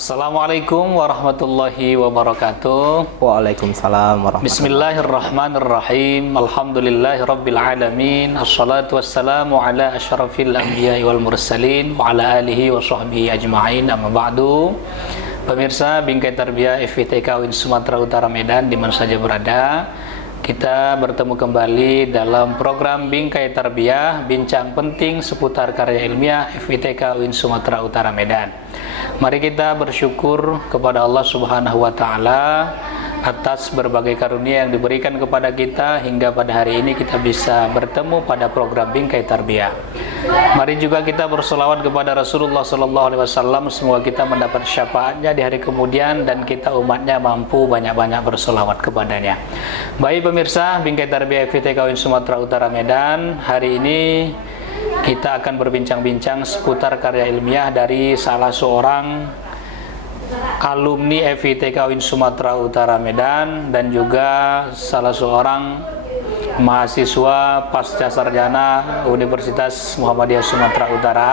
Assalamualaikum warahmatullahi wabarakatuh. Waalaikumsalam warahmatullahi wabarakatuh. Bismillahirrahmanirrahim. Alhamdulillahirabbil alamin. Assalatu wassalamu ala asyrafil anbiya'i wal mursalin wa ala alihi wa sahbihi ajma'in. Amma ba'du. Pemirsa Bingkai Tarbiyah FITK UIN Sumatera Utara Medan di mana saja berada, kita bertemu kembali dalam program Bingkai Tarbiyah, bincang penting seputar karya ilmiah FITK UIN Sumatera Utara Medan. Mari kita bersyukur kepada Allah Subhanahu wa taala atas berbagai karunia yang diberikan kepada kita hingga pada hari ini kita bisa bertemu pada program Bingkai Tarbiyah. Mari juga kita bersolawat kepada Rasulullah SAW, semoga kita mendapat syafaatnya di hari kemudian dan kita umatnya mampu banyak-banyak bersolawat kepadanya. Baik pemirsa Bingkai Tarbiyah FITK UIN Sumatera Utara Medan, hari ini kita akan berbincang-bincang seputar karya ilmiah dari salah seorang alumni FITK UIN Sumatera Utara Medan dan juga salah seorang mahasiswa pasca sarjana Universitas Muhammadiyah Sumatera Utara.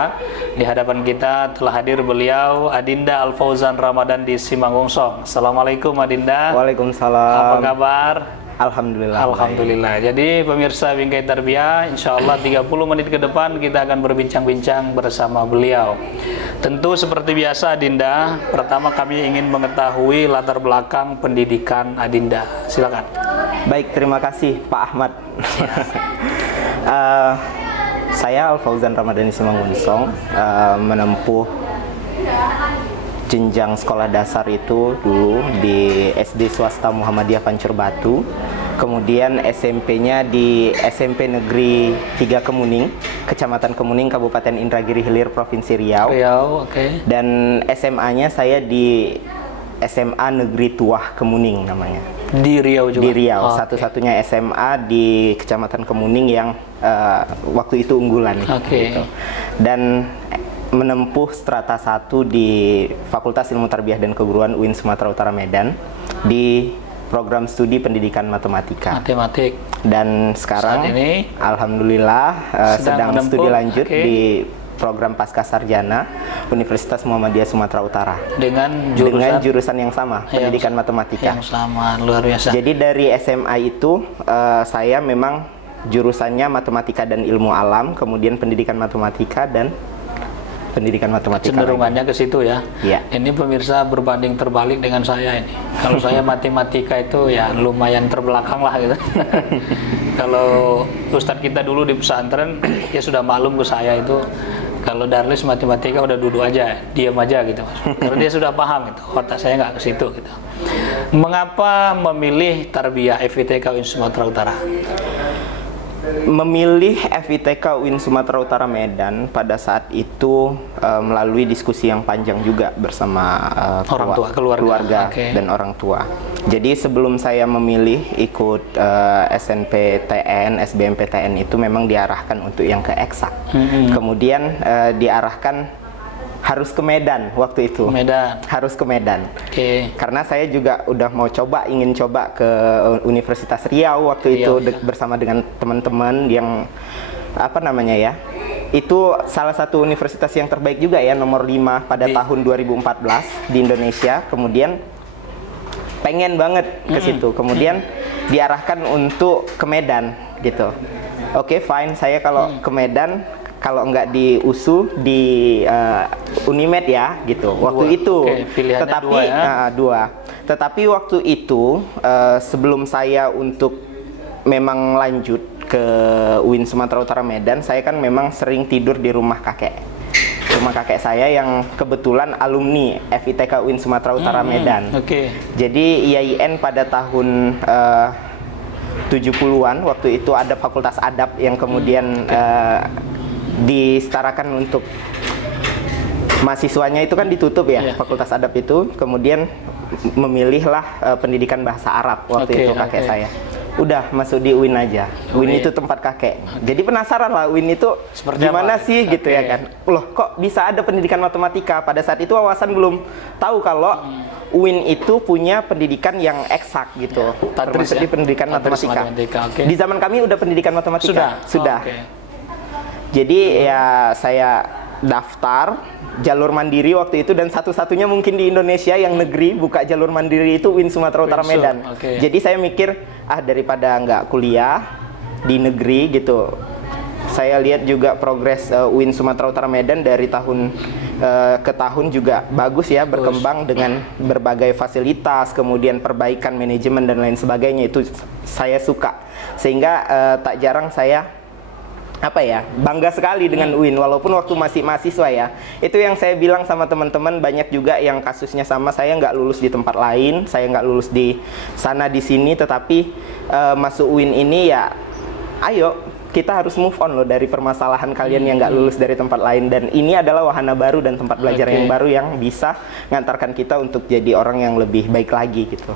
Di hadapan kita telah hadir beliau Adinda Al-Fauzan Ramadan di Simangungsong. Assalamualaikum Adinda. Waalaikumsalam. Apa kabar? Alhamdulillah. Alhamdulillah. Jadi pemirsa Bingkai Tarbiyah, insya Allah 30 menit ke depan kita akan berbincang-bincang bersama beliau. Tentu seperti biasa Adinda, pertama kami ingin mengetahui latar belakang pendidikan Adinda. Silakan. Baik, terima kasih Pak Ahmad. Saya Al-Fauzan Ramadan di Simangungsong, menempuh jenjang sekolah dasar itu dulu di SD swasta Muhammadiyah Pancur Batu, kemudian SMP-nya di SMP Negeri 3 Kemuning, Kecamatan Kemuning, Kabupaten Indragiri Hilir, Provinsi Riau. Oke. Dan SMA-nya saya di SMA Negeri Tuah Kemuning namanya. Di Riau juga? Di Riau, Okay. Satu-satunya SMA di Kecamatan Kemuning yang waktu itu unggulan. Gitu. Dan menempuh strata 1 di Fakultas Ilmu Tarbiyah dan Keguruan UIN Sumatera Utara Medan di program studi pendidikan matematika. Matematik. Dan sekarang saat ini alhamdulillah sedang studi lanjut di program pasca sarjana Universitas Muhammadiyah Sumatera Utara dengan jurusan yang sama, pendidikan matematika. Yang sama, luar biasa. Jadi dari SMA itu saya memang jurusannya matematika dan ilmu alam, kemudian pendidikan matematika dan pendidikan matematika. Cenderungannya ke situ ya. Iya. Ini pemirsa berbanding terbalik dengan saya ini. Kalau saya matematika itu ya lumayan terbelakang lah gitu. Kalau Ustadz kita dulu di pesantren ya sudah maklum ke saya itu kalau Darlis matematika udah duduk aja, diam aja gitu. Karena dia sudah paham gitu. Otak saya nggak ke situ gitu. Mengapa memilih Tarbiyah FITK UIN Sumatera Utara? Memilih FITK UIN Sumatera Utara Medan pada saat itu melalui diskusi yang panjang juga bersama orang tua, keluarga. Dan orang tua. Jadi sebelum saya memilih ikut SNPTN, SBMPTN itu memang diarahkan untuk yang ke eksak. Kemudian diarahkan harus ke Medan waktu itu. Harus ke Medan. Karena saya juga udah mau ingin coba ke Universitas Riau waktu itu bersama dengan teman-teman yang apa namanya ya. Itu salah satu universitas yang terbaik juga ya, nomor 5 pada tahun 2014 di Indonesia. Kemudian pengen banget ke situ. Kemudian diarahkan untuk ke Medan gitu. Oke, fine, saya kalau ke Medan, kalau nggak di USU di Unimed ya gitu waktu itu. Tetapi dua. Tetapi waktu itu sebelum saya untuk memang lanjut ke UIN Sumatera Utara Medan, saya kan memang sering tidur di rumah kakek saya yang kebetulan alumni FITK UIN Sumatera Utara Medan. Jadi IAIN pada tahun 70-an waktu itu ada Fakultas Adab yang kemudian disetarakan untuk mahasiswanya itu kan ditutup ya, Fakultas Adab itu. Kemudian memilihlah pendidikan bahasa Arab waktu itu kakek saya. Udah masuk di UIN aja. UIN itu tempat kakek. Jadi penasaran lah UIN itu seperti gimana sih gitu ya kan. Loh kok bisa ada pendidikan matematika? Pada saat itu wawasan belum tahu kalau UIN itu punya pendidikan yang eksak gitu. Termasuk di pendidikan matematika. Di zaman kami udah pendidikan matematika. Sudah. Jadi ya saya daftar jalur mandiri waktu itu, dan satu-satunya mungkin di Indonesia yang negeri buka jalur mandiri itu UIN Sumatera Utara Medan. Jadi saya mikir, daripada nggak kuliah di negeri gitu. Saya lihat juga progres UIN Sumatera Utara Medan dari tahun ke tahun juga bagus ya, berkembang dengan berbagai fasilitas, kemudian perbaikan manajemen dan lain sebagainya. Itu saya suka, sehingga tak jarang saya bangga sekali dengan UIN walaupun waktu masih mahasiswa ya. Itu yang saya bilang sama teman-teman, banyak juga yang kasusnya sama, saya nggak lulus di tempat lain, saya nggak lulus di sana di sini, tetapi masuk UIN ini ya ayo kita harus move on loh dari permasalahan kalian yang nggak lulus dari tempat lain, dan ini adalah wahana baru dan tempat belajar yang baru yang bisa ngantarkan kita untuk jadi orang yang lebih baik lagi gitu.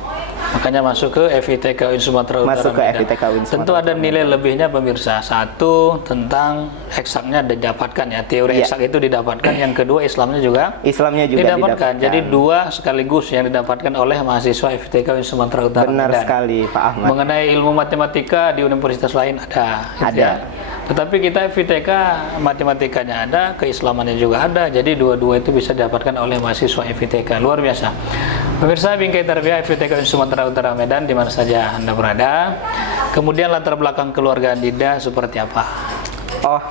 Makanya masuk ke FITK UIN Sumatera Utara. Masuk ke FITK UIN Sumatera. Tentu ada nilai lebihnya pemirsa. Satu, tentang eksaknya didapatkan ya, teori eksak itu didapatkan. Yang kedua, Islamnya juga didapatkan. Jadi dua sekaligus yang didapatkan oleh mahasiswa FITK UIN Sumatera Utara. Benar sekali Pak Ahmad. Mengenai ilmu matematika di universitas lain ada. Ya. Tetapi kita FITK matematikanya ada, keislamannya juga ada. Jadi dua-dua itu bisa didapatkan oleh mahasiswa FITK. Luar biasa. Pemirsa Bingkai Tarbiyah FITK UIN Sumatera Utara Medan, di mana saja Anda berada. Kemudian latar belakang keluarga Dinda seperti apa? Oh,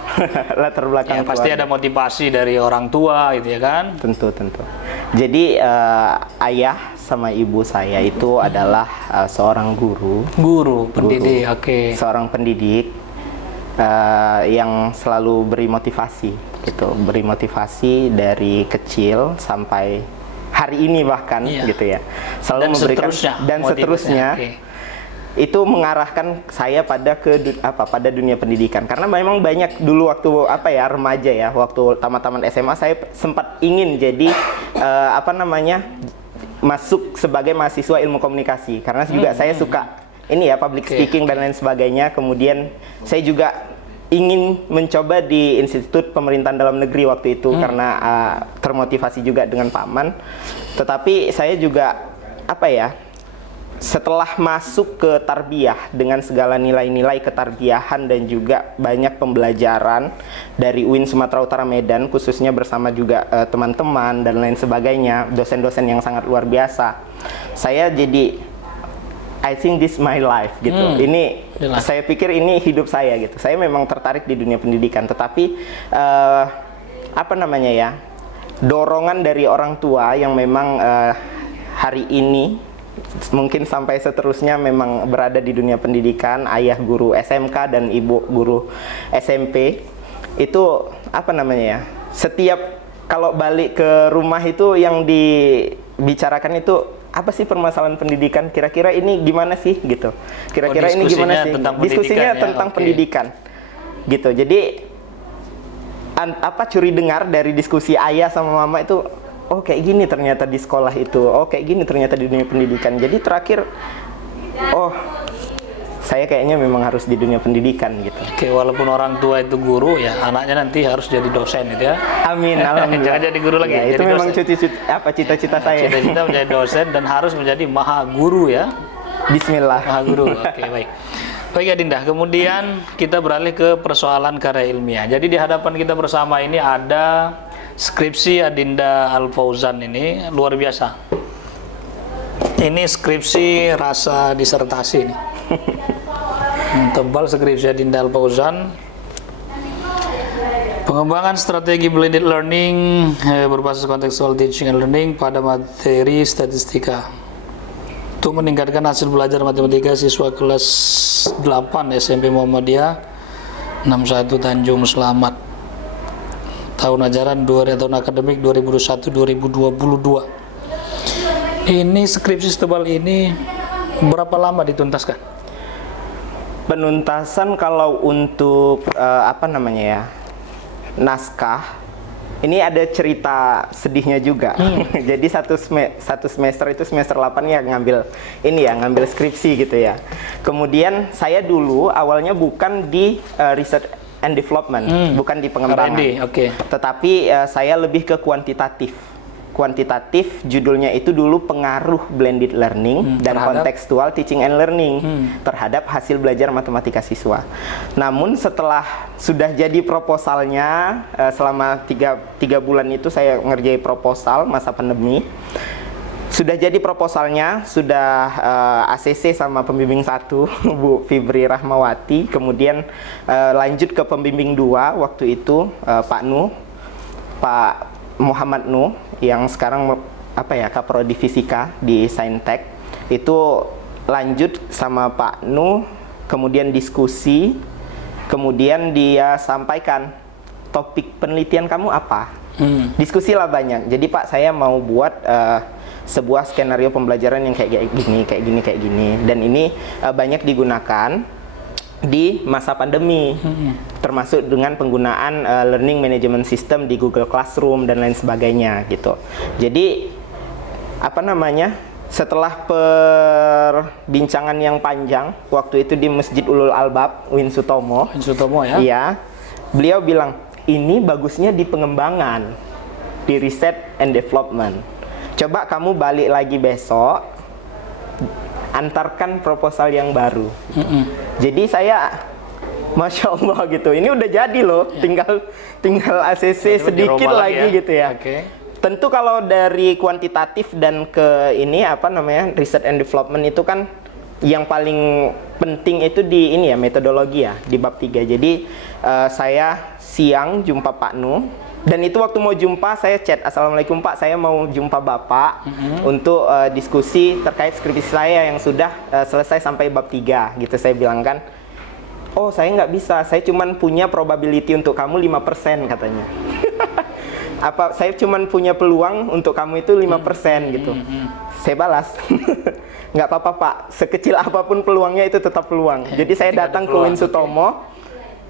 latar belakang ya, pasti ada motivasi dari orang tua gitu ya kan? Tentu. Jadi ayah sama ibu saya itu adalah seorang guru, pendidik, oke. Seorang pendidik yang selalu beri motivasi gitu, beri motivasi dari kecil sampai hari ini bahkan gitu ya, selalu dan memberikan seterusnya. Itu mengarahkan saya pada pada dunia pendidikan, karena memang banyak dulu waktu remaja ya, waktu tamat SMA saya sempat ingin jadi masuk sebagai mahasiswa ilmu komunikasi, karena juga saya suka public speaking dan lain sebagainya. Kemudian saya juga ingin mencoba di Institut Pemerintahan Dalam Negeri waktu itu, karena termotivasi juga dengan Pak Man. Tetapi saya juga setelah masuk ke tarbiyah dengan segala nilai-nilai ketarbiyahan dan juga banyak pembelajaran dari UIN Sumatera Utara Medan, khususnya bersama juga teman-teman dan lain sebagainya, dosen-dosen yang sangat luar biasa, saya jadi I think this my life gitu. Ini saya pikir ini hidup saya gitu. Saya memang tertarik di dunia pendidikan, tetapi dorongan dari orang tua yang memang hari ini mungkin sampai seterusnya memang berada di dunia pendidikan, ayah guru SMK dan ibu guru SMP, itu setiap kalau balik ke rumah itu yang dibicarakan itu apa sih permasalahan pendidikan, kira-kira ini gimana sih gitu, kira-kira ini gimana sih, diskusinya tentang pendidikan gitu. Jadi curi dengar dari diskusi ayah sama mama itu, oh kayak gini ternyata di sekolah itu, oh kayak gini ternyata di dunia pendidikan. Jadi terakhir, oh saya kayaknya memang harus di dunia pendidikan gitu. Oke, walaupun orang tua itu guru ya, anaknya nanti harus jadi dosen gitu ya. Amin, alhamdulillah. Jangan jadi guru lagi. Ya, itu jadi memang cita-cita saya. Cita-cita menjadi dosen dan harus menjadi maha guru ya. Bismillah. Maha guru. Oke, baik. Baik ya Dinda, kemudian kita beralih ke persoalan karya ilmiah. Jadi di hadapan kita bersama ini ada skripsi Adinda Al-Fauzan, ini luar biasa. Ini skripsi rasa disertasi nih. Tebal skripsi Adinda Al-Fauzan. Pengembangan strategi blended learning berbasis contextual teaching and learning pada materi statistika untuk meningkatkan hasil belajar matematika siswa kelas 8 SMP Muhammadiyah 61 Tanjung Selamat, tahun ajaran tahun akademik 2021-2022. Ini skripsi setebal ini berapa lama dituntaskan? Penuntasan kalau untuk naskah ini ada cerita sedihnya juga. Jadi satu semester itu semester 8 ya ngambil skripsi gitu ya. Kemudian saya dulu awalnya bukan di research and development, bukan di pengembangan. R&D, okay. Tetapi saya lebih ke kuantitatif kuantitatif, judulnya itu dulu pengaruh blended learning dan kontekstual teaching and learning terhadap hasil belajar matematika siswa. Namun setelah sudah jadi proposalnya, selama tiga bulan itu saya ngerjain proposal masa pandemi. Sudah jadi proposalnya, sudah ACC sama pembimbing 1 Bu Fibri Rahmawati, kemudian lanjut ke pembimbing 2 waktu itu Pak Muhammad Nuh yang sekarang Kaprodi Fisika di Saintek. Itu lanjut sama Pak Nuh, kemudian diskusi, kemudian dia sampaikan topik penelitian kamu apa? Diskusilah banyak. Jadi Pak, saya mau buat sebuah skenario pembelajaran yang kayak gini, dan ini banyak digunakan di masa pandemi, termasuk dengan penggunaan learning management system di Google Classroom dan lain sebagainya gitu. Jadi setelah perbincangan yang panjang waktu itu di Masjid Ulul Albab Win Sutomo ya. Iya, beliau bilang ini bagusnya di pengembangan, di research and development. Coba kamu balik lagi besok, antarkan proposal yang baru. Jadi saya, Masya Allah gitu, ini udah jadi loh, tinggal ACC sedikit lagi gitu ya. Tentu kalau dari kuantitatif dan ke ini research and development itu kan yang paling penting itu di ini ya, metodologi ya, di bab 3. Jadi saya siang jumpa Pak Nuh. Dan itu waktu mau jumpa saya chat, Assalamualaikum Pak, saya mau jumpa Bapak untuk diskusi terkait skripsi saya yang sudah selesai sampai bab 3 gitu. Saya bilang kan, oh saya nggak bisa, saya cuman punya probability untuk kamu 5% katanya. Saya cuman punya peluang untuk kamu itu 5% gitu. Saya balas, nggak apa-apa Pak, sekecil apapun peluangnya itu tetap peluang. Jadi saya datang ke Win Sutomo.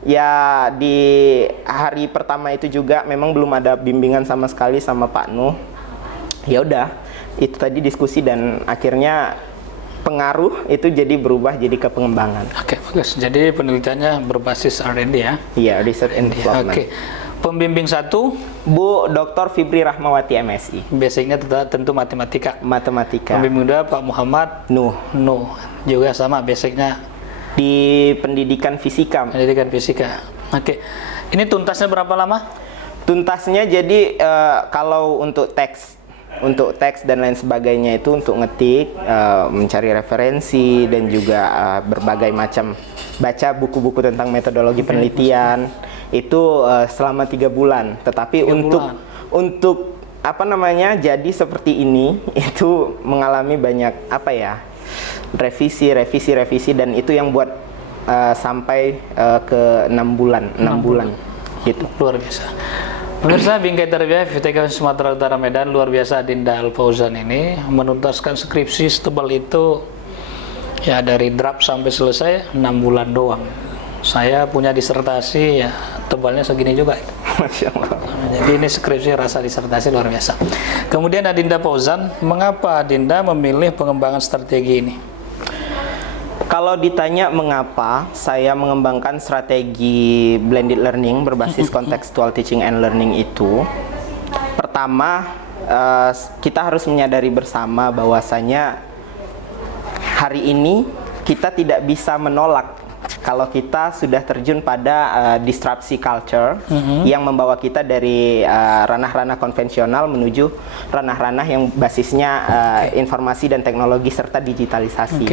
Ya di hari pertama itu juga memang belum ada bimbingan sama sekali sama Pak Nuh. Ya udah, itu tadi diskusi dan akhirnya pengaruh itu jadi berubah jadi ke pengembangan. Oke, bagus. Jadi penelitiannya berbasis R&D ya? Iya, research and development. Oke. Pembimbing 1 Bu Dr. Fibri Rahmawati MSI. Basicnya tentu matematika. Pembimbing 2 Pak Muhammad Nuh juga sama basicnya di pendidikan fisika. Oke. Ini tuntasnya berapa lama? Tuntasnya jadi kalau untuk teks dan lain sebagainya itu untuk ngetik, mencari referensi dan juga berbagai macam baca buku-buku tentang metodologi penelitian itu selama 3 bulan. Tetapi untuk jadi seperti ini itu mengalami banyak revisi dan itu yang buat sampai ke 6 bulan gitu. Luar biasa. Pemirsa Bingkai Tarbiyah FITK Sumatera Utara Medan, luar biasa Dinda Al Fauzan ini menuntaskan skripsi setebal itu ya, dari draft sampai selesai 6 bulan doang. Saya punya disertasi ya tebalnya segini juga. Masya Allah. Jadi ini skripsi rasa disertasi luar biasa. Kemudian Adinda Fauzan, mengapa Adinda memilih pengembangan strategi ini? Kalau ditanya mengapa saya mengembangkan strategi blended learning berbasis contextual teaching and learning itu, pertama kita harus menyadari bersama bahwasanya hari ini kita tidak bisa menolak kalau kita sudah terjun pada disrupsi culture yang membawa kita dari ranah-ranah konvensional menuju ranah-ranah yang basisnya informasi dan teknologi serta digitalisasi.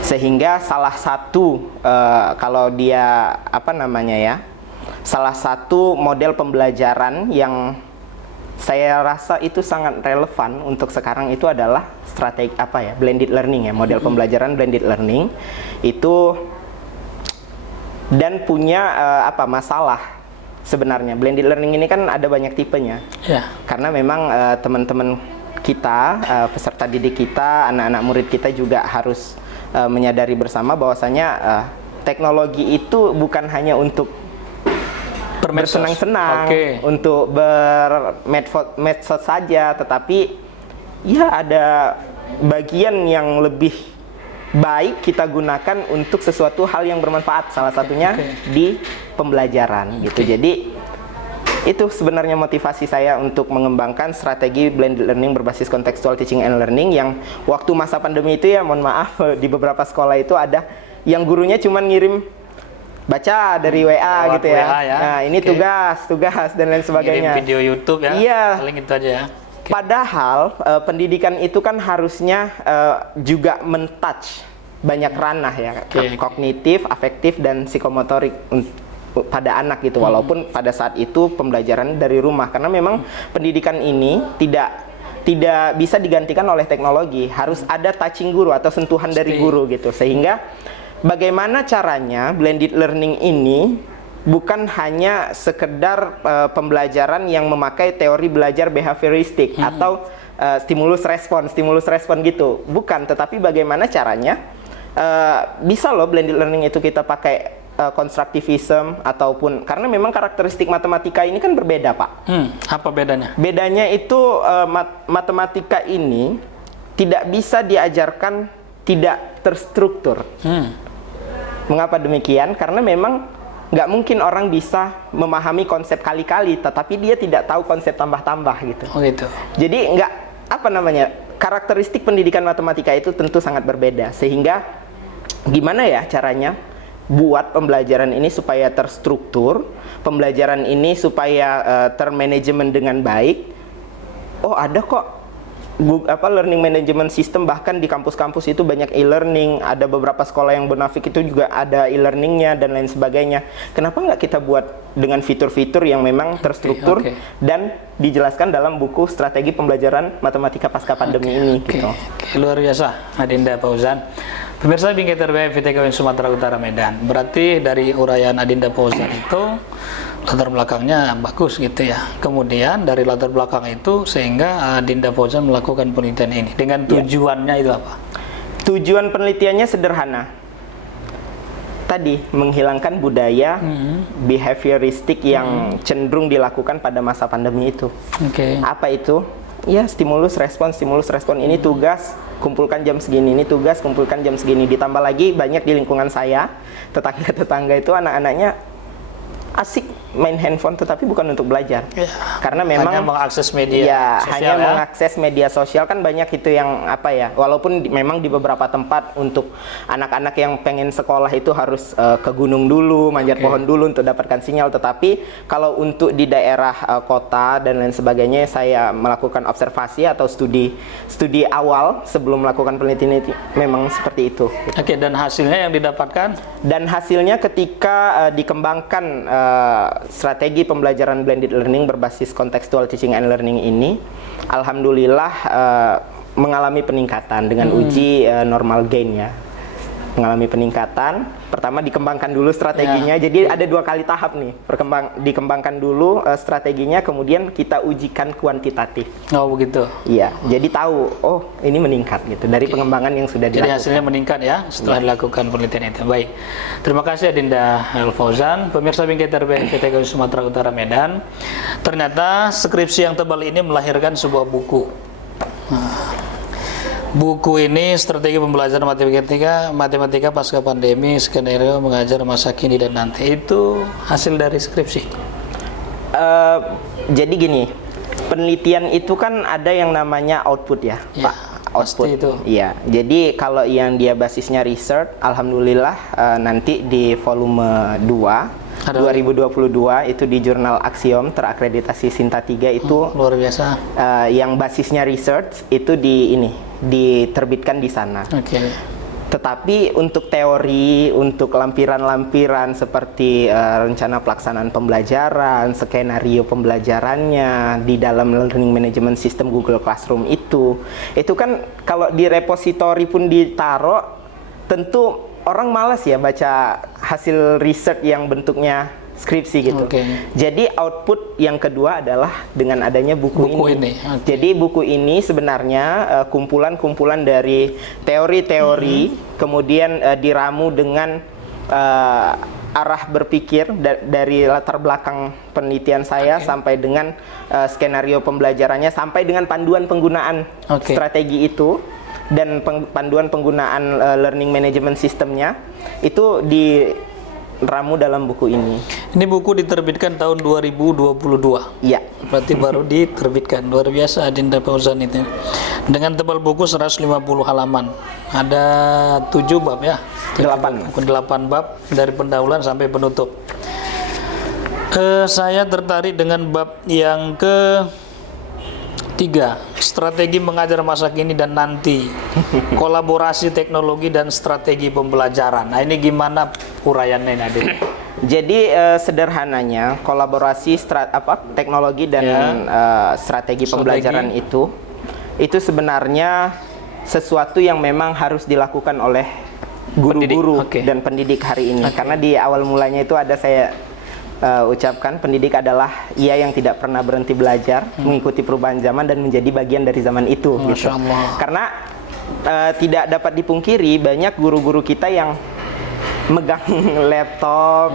Sehingga salah satu kalau dia salah satu model pembelajaran yang saya rasa itu sangat relevan untuk sekarang itu adalah strategi blended learning ya, model pembelajaran blended learning itu. Dan punya masalah sebenarnya. Blended learning ini kan ada banyak tipenya. Karena memang teman-teman kita, peserta didik kita, anak-anak murid kita juga harus menyadari bersama bahwasanya teknologi itu bukan hanya untuk bersenang-senang, untuk bermedsos saja, tetapi ya ada bagian yang lebih baik kita gunakan untuk sesuatu hal yang bermanfaat, salah satunya di pembelajaran gitu. Jadi Itu sebenarnya motivasi saya untuk mengembangkan strategi blended learning berbasis contextual teaching and learning yang waktu masa pandemi itu ya, mohon maaf, di beberapa sekolah itu ada yang gurunya cuma ngirim baca dari WA lewat gitu ya. WA ya. Nah, ini tugas dan lain sebagainya. Ngirim video YouTube ya. Iya. Paling itu aja ya. Padahal pendidikan itu kan harusnya juga mentouch banyak ranah ya, kognitif, afektif dan psikomotorik pada anak gitu. Walaupun pada saat itu pembelajaran dari rumah, karena memang pendidikan ini tidak bisa digantikan oleh teknologi, harus ada touching guru atau sentuhan dari guru gitu. Sehingga bagaimana caranya blended learning ini bukan hanya sekedar pembelajaran yang memakai teori belajar behavioristik atau stimulus respon gitu, bukan, tetapi bagaimana caranya bisa loh blended learning itu kita pakai constructivism ataupun, karena memang karakteristik matematika ini kan berbeda, Pak. Apa bedanya? Bedanya itu matematika ini tidak bisa diajarkan tidak terstruktur. Mengapa demikian? Karena memang nggak mungkin orang bisa memahami konsep kali-kali, tetapi dia tidak tahu konsep tambah-tambah gitu. Oh gitu. Jadi karakteristik pendidikan matematika itu tentu sangat berbeda. Sehingga gimana ya caranya buat pembelajaran ini supaya terstruktur, pembelajaran ini supaya termanajemen dengan baik. Oh, ada kok learning management system, bahkan di kampus-kampus itu banyak e-learning, ada beberapa sekolah yang bonafik itu juga ada e-learningnya dan lain sebagainya. Kenapa nggak kita buat dengan fitur-fitur yang memang terstruktur dan dijelaskan dalam buku strategi pembelajaran matematika pasca pandemi ini gitu. Luar biasa, Adinda Fauzan. Pemirsa Bingkai Terbaik FITK Sumatera Utara Medan. Berarti dari uraian Adinda Fauzan itu latar belakangnya bagus gitu ya. Kemudian dari latar belakang itu sehingga Adinda Fauzan melakukan penelitian ini. Dengan tujuannya itu apa? Tujuan penelitiannya sederhana. Tadi menghilangkan budaya behavioristik yang cenderung dilakukan pada masa pandemi itu. Apa itu? Ya, stimulus respon ini tugas, kumpulkan jam segini, ini tugas, kumpulkan jam segini. Ditambah lagi banyak di lingkungan saya, tetangga-tetangga itu anak-anaknya asik main handphone tetapi bukan untuk belajar. Karena memang hanya mengakses media sosial. Mengakses media sosial kan banyak itu yang walaupun memang di beberapa tempat untuk anak-anak yang pengen sekolah itu harus ke gunung dulu, manjat pohon dulu untuk dapatkan sinyal, tetapi kalau untuk di daerah kota dan lain sebagainya saya melakukan observasi atau studi awal sebelum melakukan penelitian itu memang seperti itu. Dan hasilnya yang didapatkan? Dan hasilnya ketika dikembangkan strategi pembelajaran blended learning berbasis contextual teaching and learning ini, alhamdulillah mengalami peningkatan dengan uji normal gain ya. Mengalami peningkatan. Pertama dikembangkan dulu strateginya. Jadi ada 2 kali tahap nih. Dikembangkan dulu strateginya, kemudian kita ujikan kuantitatif. Oh begitu. Iya. Jadi tahu, oh ini meningkat gitu dari pengembangan yang sudah dilakukan. Jadi hasilnya meningkat ya setelah dilakukan penelitian itu. Baik. Terima kasih Adinda Fauzan. Pemirsa Bingkai Terbaik FITK Sumatera Utara Medan. Ternyata skripsi yang tebal ini melahirkan sebuah buku. Buku ini strategi pembelajaran matematika pasca pandemi, skenario mengajar masa kini dan nanti. Itu hasil dari skripsi. Jadi gini, penelitian itu kan ada yang namanya output ya, Pak. Output itu. Iya. Jadi kalau yang dia basisnya research, alhamdulillah nanti di volume 2 2022 itu di jurnal Axiom terakreditasi Sinta 3 itu luar biasa. Yang basisnya research itu diterbitkan di sana. Tetapi untuk teori, untuk lampiran-lampiran seperti rencana pelaksanaan pembelajaran, skenario pembelajarannya di dalam learning management system Google Classroom itu kan kalau di repositori pun ditaruh, tentu orang malas ya baca hasil riset yang bentuknya skripsi gitu. Jadi output yang kedua adalah dengan adanya buku ini. Jadi buku ini sebenarnya kumpulan-kumpulan dari teori-teori, kemudian diramu dengan arah berpikir dari latar belakang penelitian saya sampai dengan skenario pembelajarannya sampai dengan panduan penggunaan strategi itu. Dan panduan penggunaan learning management sistemnya itu diramu dalam buku ini. Ini buku diterbitkan tahun 2022. Iya. Berarti baru diterbitkan. Luar biasa Adinda Fauzan itu. Dengan tebal buku 150 halaman. Ada 7 bab ya. 8 bab dari pendahuluan sampai penutup. Saya tertarik dengan bab yang ke-3, strategi mengajar masa kini dan nanti. Kolaborasi teknologi dan strategi pembelajaran. Nah, ini gimana uraiannya Nadine? Jadi sederhananya kolaborasi teknologi dan strategi pembelajaran itu sebenarnya sesuatu yang memang harus dilakukan oleh guru-guru dan pendidik hari ini. Karena di awal mulanya itu ada saya ucapkan, pendidik adalah ia yang tidak pernah berhenti belajar, mengikuti perubahan zaman dan menjadi bagian dari zaman itu. Gitu. Karena tidak dapat dipungkiri banyak guru-guru kita yang megang laptop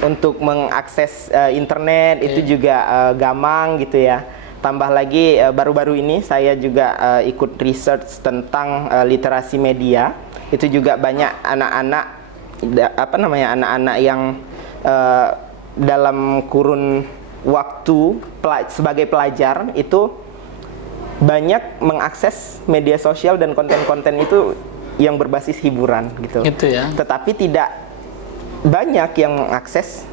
untuk mengakses internet itu juga gampang gitu ya. Tambah lagi baru-baru ini saya juga ikut research tentang literasi media. Itu juga banyak anak-anak anak-anak yang dalam kurun waktu sebagai pelajar itu banyak mengakses media sosial dan konten-konten itu yang berbasis hiburan gitu. Itu ya. Tetapi tidak banyak yang mengakses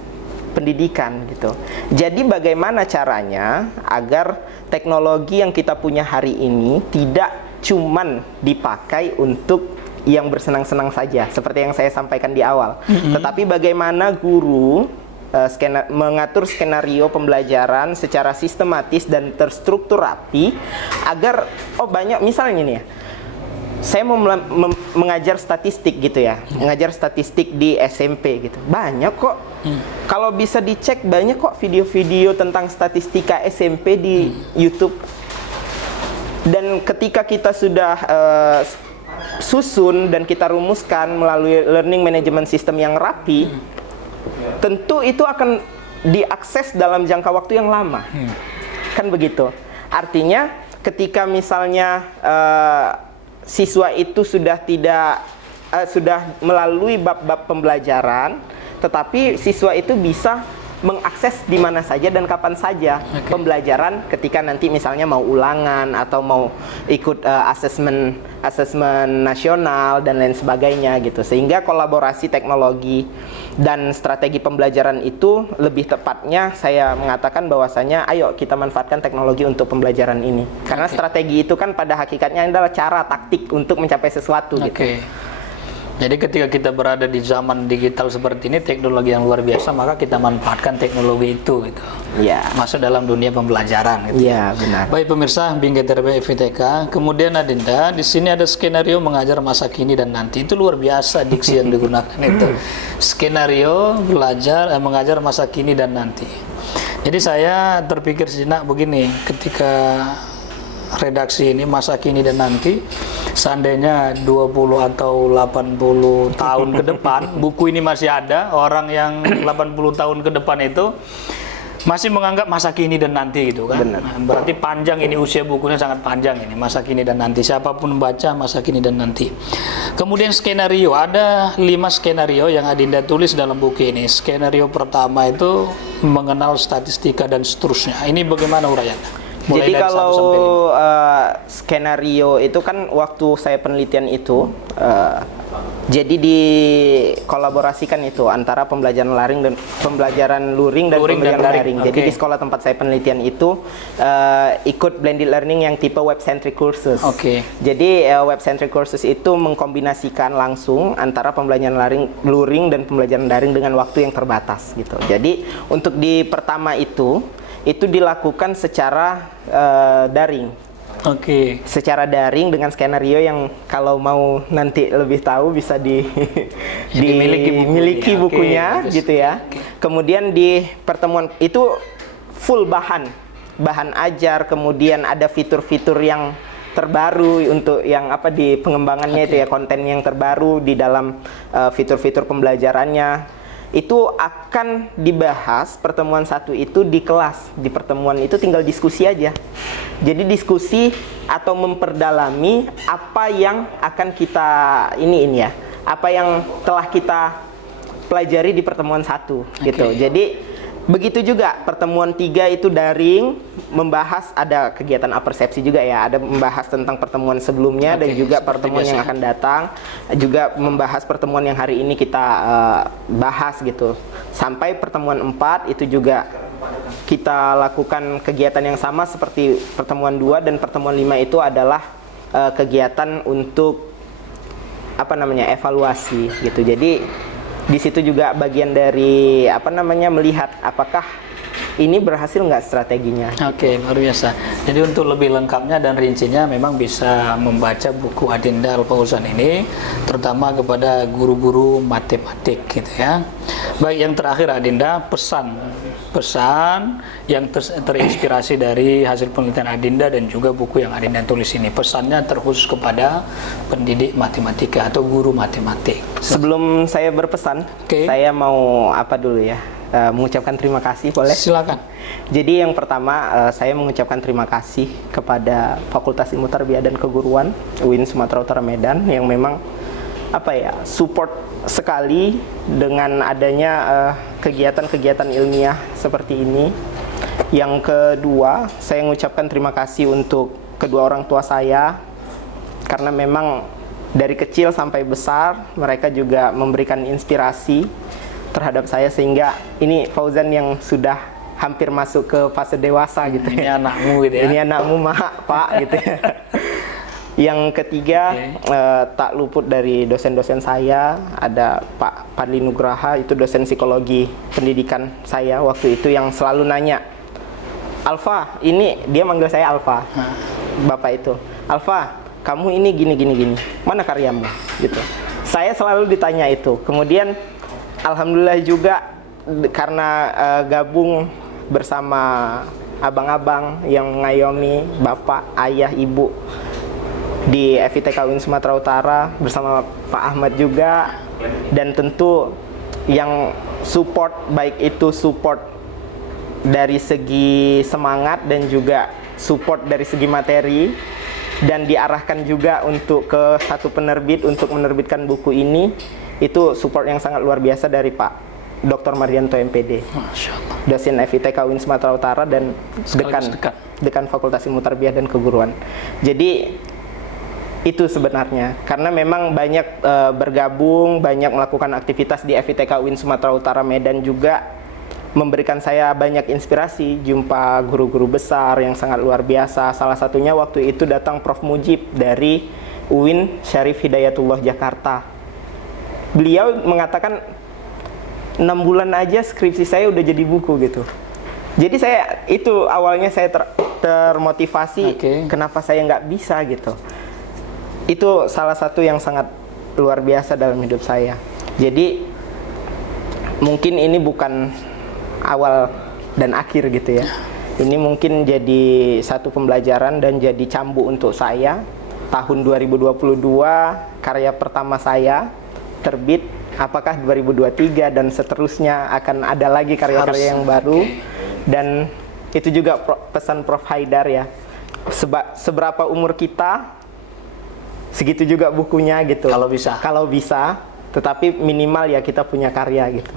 pendidikan gitu. Jadi bagaimana caranya agar teknologi yang kita punya hari ini tidak cuman dipakai untuk yang bersenang-senang saja seperti yang saya sampaikan di awal. Tetapi bagaimana guru mengatur skenario pembelajaran secara sistematis dan terstruktur rapi agar banyak misalnya nih ya. Saya mau mengajar statistik gitu ya, mengajar statistik di SMP gitu. Banyak kok, kalau bisa dicek banyak kok video-video tentang statistika SMP di YouTube. Dan ketika kita sudah susun dan kita rumuskan melalui learning management system yang rapi, tentu itu akan diakses dalam jangka waktu yang lama. Kan begitu. Artinya ketika misalnya siswa itu sudah melalui bab-bab pembelajaran, tetapi siswa itu bisa mengakses di mana saja dan kapan saja pembelajaran ketika nanti misalnya mau ulangan atau mau ikut asesmen nasional dan lain sebagainya gitu. Sehingga kolaborasi teknologi dan strategi pembelajaran itu lebih tepatnya saya mengatakan bahwasanya ayo kita manfaatkan teknologi untuk pembelajaran ini. Karena strategi itu kan pada hakikatnya adalah cara taktik untuk mencapai sesuatu gitu. Jadi ketika kita berada di zaman digital seperti ini, teknologi yang luar biasa, maka kita manfaatkan teknologi itu gitu. Ya. Masuk dalam dunia pembelajaran gitu. Iya, benar. Baik pemirsa BingKTRB FITK, kemudian Adinda, di sini ada skenario mengajar masa kini dan nanti. Itu luar biasa diksi yang digunakan itu. Skenario mengajar masa kini dan nanti. Jadi saya terpikir sejenak begini, ketika redaksi ini masa kini dan nanti, seandainya 20 atau 80 tahun ke depan buku ini masih ada, orang yang 80 tahun ke depan itu masih menganggap masa kini dan nanti gitu kan. Benar. Berarti panjang ini, usia bukunya sangat panjang ini, masa kini dan nanti. Siapapun membaca masa kini dan nanti. Kemudian skenario, ada 5 skenario yang Adinda tulis dalam buku ini. Skenario pertama itu mengenal statistika dan seterusnya. Ini bagaimana uraiannya? Jadi kalau skenario itu kan waktu saya penelitian itu jadi dikolaborasikan itu antara pembelajaran luring dan pembelajaran daring. Jadi di sekolah tempat saya penelitian itu ikut blended learning yang tipe web centric courses. Jadi web centric courses itu mengkombinasikan langsung antara pembelajaran luring dan pembelajaran daring dengan waktu yang terbatas gitu. Jadi untuk di pertama itu dilakukan secara daring. Secara daring dengan skenario yang kalau mau nanti lebih tahu bisa dimiliki bukunya gitu ya. Kemudian di pertemuan itu full bahan ajar, kemudian ada fitur-fitur yang terbaru untuk yang di pengembangannya itu ya, konten yang terbaru di dalam fitur-fitur pembelajarannya. Itu akan dibahas pertemuan satu itu di kelas. Di pertemuan itu tinggal diskusi aja. Jadi diskusi atau memperdalami apa yang akan kita apa yang telah kita pelajari di pertemuan 1 gitu. Jadi begitu juga pertemuan 3 itu daring, membahas ada kegiatan apersepsi juga ya, ada membahas tentang pertemuan sebelumnya dan juga pertemuan yang akan datang, juga membahas pertemuan yang hari ini kita bahas gitu. Sampai pertemuan 4 itu juga kita lakukan kegiatan yang sama seperti pertemuan 2, dan pertemuan 5 itu adalah kegiatan untuk evaluasi gitu. Jadi di situ juga bagian dari melihat apakah ini berhasil nggak strateginya. Oke, luar biasa. Jadi untuk lebih lengkapnya dan rincinya memang bisa membaca buku Adinda Al-Fauzan ini, terutama kepada guru-guru matematik gitu ya. Baik, yang terakhir Adinda, pesan yang terinspirasi dari hasil penelitian Adinda dan juga buku yang Adinda tulis ini. Pesannya terkhusus kepada pendidik matematika atau guru matematik. Sebelum saya berpesan, saya mau dulu ya, mengucapkan terima kasih, boleh? Silakan. Jadi yang pertama, saya mengucapkan terima kasih kepada Fakultas Ilmu Tarbiyah dan Keguruan UIN Sumatera Utara Medan yang memang support sekali dengan adanya kegiatan-kegiatan ilmiah seperti ini. Yang kedua, saya mengucapkan terima kasih untuk kedua orang tua saya, karena memang dari kecil sampai besar mereka juga memberikan inspirasi terhadap saya, sehingga ini Fauzan yang sudah hampir masuk ke fase dewasa gitu ini ya. Anakmu gitu ya. Ini anakmu Pak gitu ya. Yang ketiga, tak luput dari dosen-dosen saya, ada Pak Padli Nugraha, itu dosen psikologi pendidikan saya waktu itu, yang selalu nanya, Alfa, ini dia manggil saya Alfa, Bapak itu, Alfa, kamu ini gini, mana karyamu? Gitu. Saya selalu ditanya itu. Kemudian, alhamdulillah juga karena gabung bersama abang-abang yang mengayomi Bapak, Ayah, Ibu di FITK UIN Sumatera Utara bersama Pak Ahmad juga, dan tentu yang support, baik itu support dari segi semangat dan juga support dari segi materi, dan diarahkan juga untuk ke satu penerbit untuk menerbitkan buku ini, itu support yang sangat luar biasa dari Pak Dr. Mardianto MPD, dosen FITK UIN Sumatera Utara dan dekan Fakultas Ilmu Tarbiyah dan Keguruan. Jadi itu sebenarnya, karena memang banyak bergabung, banyak melakukan aktivitas di FITK UIN Sumatera Utara Medan juga memberikan saya banyak inspirasi, jumpa guru-guru besar yang sangat luar biasa. Salah satunya waktu itu datang Prof. Mujib dari UIN Syarif Hidayatullah Jakarta. Beliau mengatakan 6 bulan aja skripsi saya udah jadi buku gitu. Jadi saya itu awalnya saya termotivasi, kenapa saya nggak bisa gitu. Itu salah satu yang sangat luar biasa dalam hidup saya. Jadi mungkin ini bukan awal dan akhir gitu ya. Ini mungkin jadi satu pembelajaran dan jadi cambuk untuk saya. Tahun 2022 karya pertama saya terbit. Apakah 2023 dan seterusnya akan ada lagi karya-karya yang baru. Dan itu juga pesan Prof. Haidar ya. Seberapa umur kita, segitu juga bukunya gitu. Kalau bisa, tetapi minimal ya kita punya karya gitu.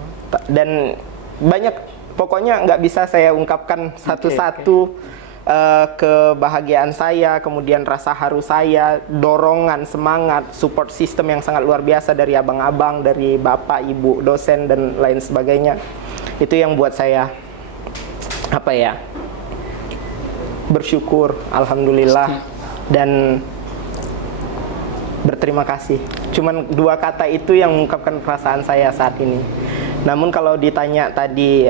Dan banyak, pokoknya nggak bisa saya ungkapkan satu-satu kebahagiaan saya, kemudian rasa haru saya, dorongan, semangat, support system yang sangat luar biasa dari abang-abang, dari bapak, ibu, dosen dan lain sebagainya. Itu yang buat saya bersyukur, alhamdulillah, dan berterima kasih. Cuman 2 kata itu yang mengungkapkan perasaan saya saat ini. Namun kalau ditanya tadi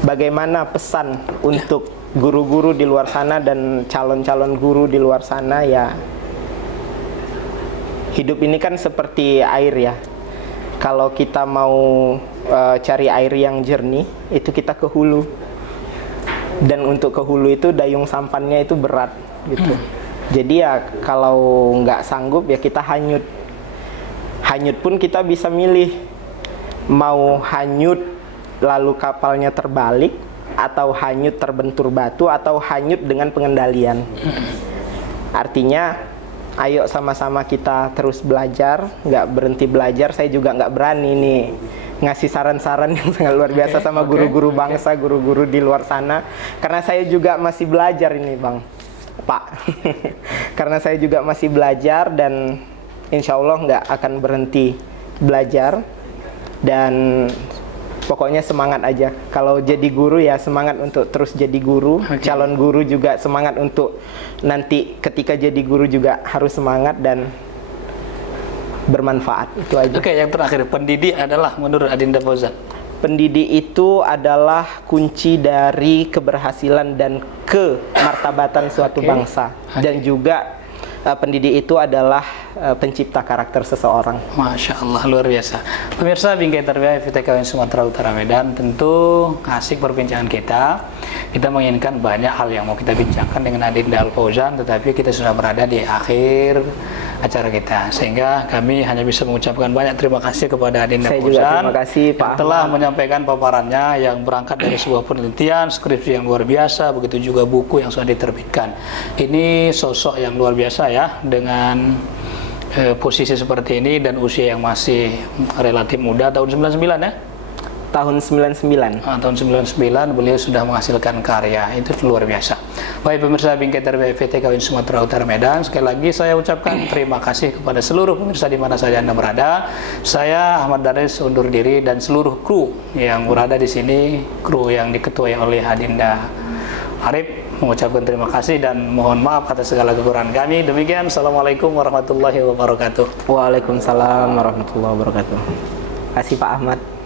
bagaimana pesan untuk guru-guru di luar sana dan calon-calon guru di luar sana, ya hidup ini kan seperti air ya. Kalau kita mau cari air yang jernih, itu kita ke hulu. Dan untuk ke hulu itu dayung sampannya itu berat gitu. Jadi ya kalau nggak sanggup ya kita hanyut. Hanyut pun kita bisa milih, mau hanyut lalu kapalnya terbalik, atau hanyut terbentur batu, atau hanyut dengan pengendalian. Artinya ayo sama-sama kita terus belajar, nggak berhenti belajar. Saya juga nggak berani nih ngasih saran-saran yang sangat luar biasa sama guru-guru bangsa, guru-guru di luar sana, karena saya juga masih belajar ini Bang, Pak. Karena saya juga masih belajar dan insya Allah nggak akan berhenti belajar. Dan pokoknya semangat aja. Kalau jadi guru ya semangat untuk terus jadi guru. Calon guru juga semangat untuk nanti ketika jadi guru juga harus semangat dan bermanfaat. Itu aja. Oke, yang terakhir, pendidik adalah menurut Adinda Fauzan? Pendidik itu adalah kunci dari keberhasilan dan kemartabatan suatu bangsa. Dan juga pendidik itu adalah pencipta karakter seseorang. Masya Allah, luar biasa. Pemirsa Bingkai Tarbiyah FITKWN Sumatera Utara Medan, tentu asik perbincangan kita. Kita menginginkan banyak hal yang mau kita bincangkan dengan Adinda Al Fauzan, tetapi kita sudah berada di akhir acara kita, sehingga kami hanya bisa mengucapkan banyak terima kasih kepada Adinda Saya Fauzan juga terima kasih, Pak yang telah menyampaikan paparannya yang berangkat dari sebuah penelitian, skripsi yang luar biasa, begitu juga buku yang sudah diterbitkan. Ini sosok yang luar biasa ya, dengan posisi seperti ini dan usia yang masih relatif muda, tahun 99 ya? Tahun 99. Tahun 99 beliau sudah menghasilkan karya, itu luar biasa. Baik pemirsa Bingkai Tarbiyah FITKWN Sumatera Utara Medan, sekali lagi saya ucapkan terima kasih kepada seluruh pemirsa di mana saja Anda berada. Saya Ahmad Dares undur diri dan seluruh kru yang berada di sini, kru yang diketuai oleh Adinda Arif, mengucapkan terima kasih dan mohon maaf atas segala kekurangan kami. Demikian, Assalamualaikum warahmatullahi wabarakatuh. Waalaikumsalam warahmatullahi wabarakatuh. Terima kasih Pak Ahmad.